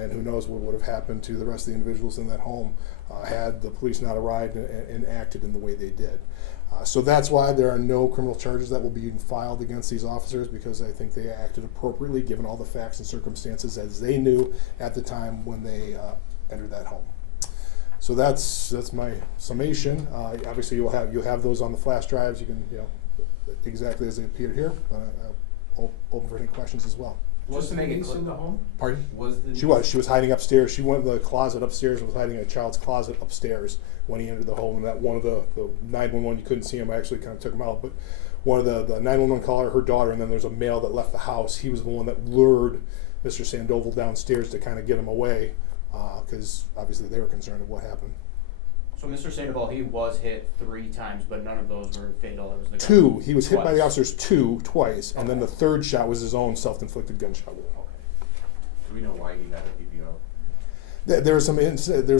and who knows what would have happened to the rest of the individuals in that home had the police not arrived and acted in the way they did. So that's why there are no criminal charges that will be filed against these officers, because I think they acted appropriately given all the facts and circumstances as they knew at the time when they entered that home. So that's my summation. Obviously, you'll have those on the flash drives. You can exactly as they appeared here. Open for any questions as well. Was the niece in the home? Pardon? She was hiding upstairs. She went in the closet upstairs and was hiding in a child's closet upstairs when he entered the home. And that one of the 911, you couldn't see him. I actually kind of took him out, but one of the 911 caller, her daughter, and then there's a male that left the house. He was the one that lured Mr. Sandoval downstairs to kind of get him away, because obviously they were concerned of what happened. So Mr. Sandoval, he was hit 3 times, but none of those were fatal. It was the two. He was hit by the officers twice, and then the third shot was his own self-inflicted gunshot wound. Do we know why he had a PPO? There's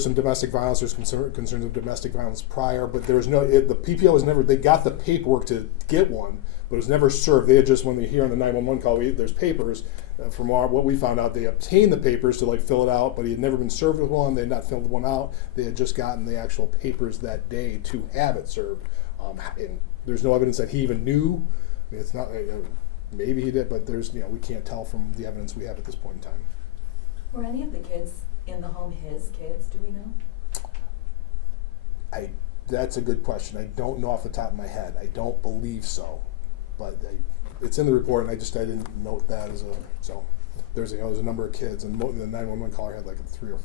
some domestic violence. There's concerns of domestic violence prior, but there was the PPO was never. They got the paperwork to get one, but it was never served. They had just, when they hear on the 911 call, there's papers. From what we found out, they obtained the papers to fill it out, but he had never been served with one. They had not filled one out. They had just gotten the actual papers that day to have it served. And there's no evidence that he even knew. I mean, it's not. Maybe he did, but we can't tell from the evidence we have at this point in time. Were any of the kids in the home his kids? Do we know? That's a good question. I don't know off the top of my head. I don't believe so, but it's in the report, and I didn't note that so. There's a number of kids, and the 911 caller had 3 or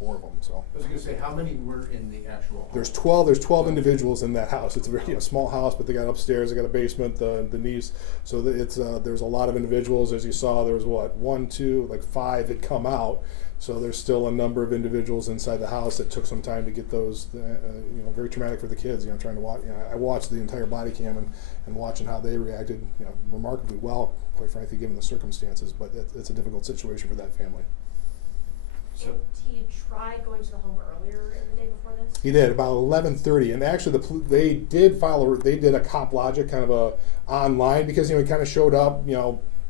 4 of them. So I was going to say, how many were in the actual home? There's 12 individuals in that house. It's a very small house, but they got upstairs, they got a basement, the niece. So there's a lot of individuals. As you saw, there was 1, 2, 5 had come out. So there's still a number of individuals inside the house. It took some time to get those, very traumatic for the kids. Trying to watch. I watched the entire body cam and watching how they reacted, remarkably well, quite frankly, given the circumstances. But it's a difficult situation for that family. So he tried going to the home earlier in the day before this? He did, about 11:30, and actually they did a cop logic kind of a online, because he kind of showed up,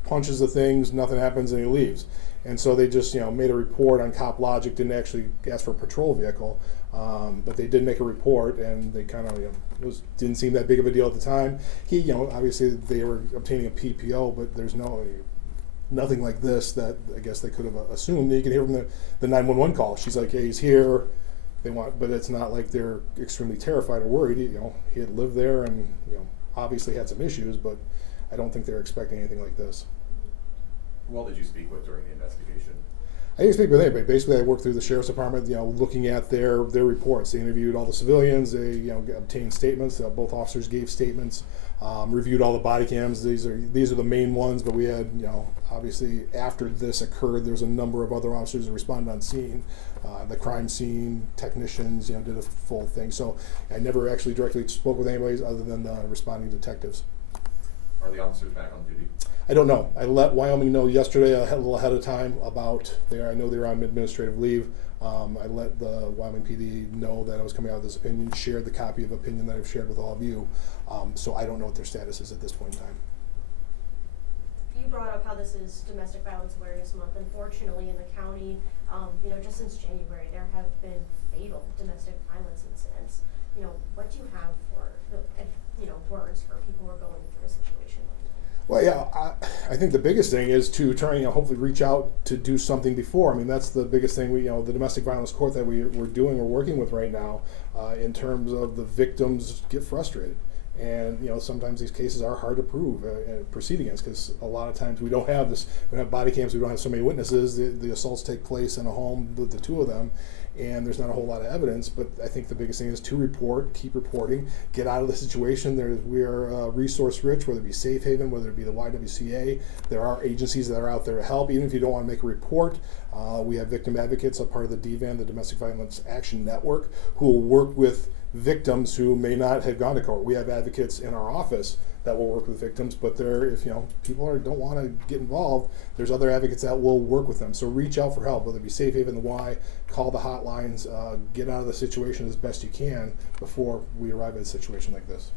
punches the things, nothing happens, and he leaves. And so they just made a report on cop logic, didn't actually ask for a patrol vehicle, but they did make a report, and they kind of didn't seem that big of a deal at the time. He obviously they were obtaining a PPO, but there's nothing like this that I guess they could have assumed. You can hear from the 911 call. She's like, "Hey, he's here." But it's not like they're extremely terrified or worried. He had lived there, and obviously had some issues, but I don't think they're expecting anything like this. Who all did you speak with during the investigation? I didn't speak with anybody. Basically, I worked through the sheriff's department, looking at their reports. They interviewed all the civilians. They, obtained statements. Both officers gave statements. Reviewed all the body cams. These are the main ones. But we had, obviously after this occurred, there was a number of other officers that responded on scene. The crime scene technicians, did a full thing. So I never actually directly spoke with anybody other than the responding detectives. Are the officers back on duty? I don't know. I let Wyoming know yesterday a little ahead of time about I know they were on administrative leave. I let the Wyoming PD know that I was coming out with this opinion, shared the copy of opinion that I've shared with all of you. So I don't know what their status is at this point in time. You brought up how this is Domestic Violence Awareness Month. Unfortunately, in the county, just since January, there have been fatal domestic violence incidents. What do you have for words for people who are going through a situation like that? Well, yeah, I think the biggest thing is to try and hopefully reach out to do something before. I mean, that's the biggest thing. The domestic violence court that we're working with right now, in terms of the victims get frustrated. And sometimes these cases are hard to prove and proceed against, because a lot of times we don't have this. We don't have body cams. We don't have so many witnesses. The assaults take place in a home with the 2 of them, and there's not a whole lot of evidence. But I think the biggest thing is to report, keep reporting, get out of the situation. We are resource rich, whether it be Safe Haven, whether it be the YWCA. There are agencies that are out there to help. Even if you don't want to make a report, we have victim advocates, a part of the DVAN, the Domestic Violence Action Network, who will work with victims who may not have gone to court. We have advocates in our office that will work with victims, but if people don't want to get involved, there's other advocates that will work with them. So reach out for help, whether it be Safe Haven, the Y, call the hotlines, get out of the situation as best you can before we arrive at a situation like this.